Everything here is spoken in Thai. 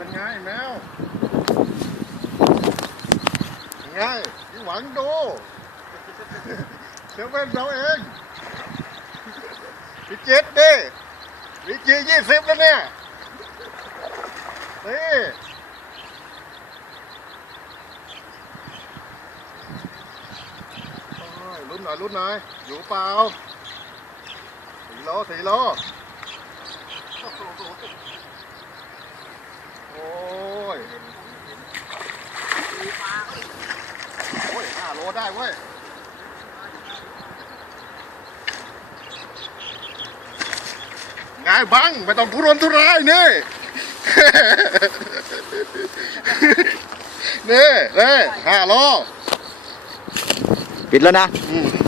เป็นไงแมวเป็นไงพี่หวังดูเซเว่นเราเองพี่เจ็ดดิพี่จียี่สิบแล้วเนี่ยนี่ลุ้นหน่อยลุ้นหน่อยอยู่เปล่าสี่ล้อสี่ล้อ ลได้เว้ยไงบังไม่ต้องทุรนทุรายนี่ นี่นี่ห้าโลปิดแล้วนะ อืม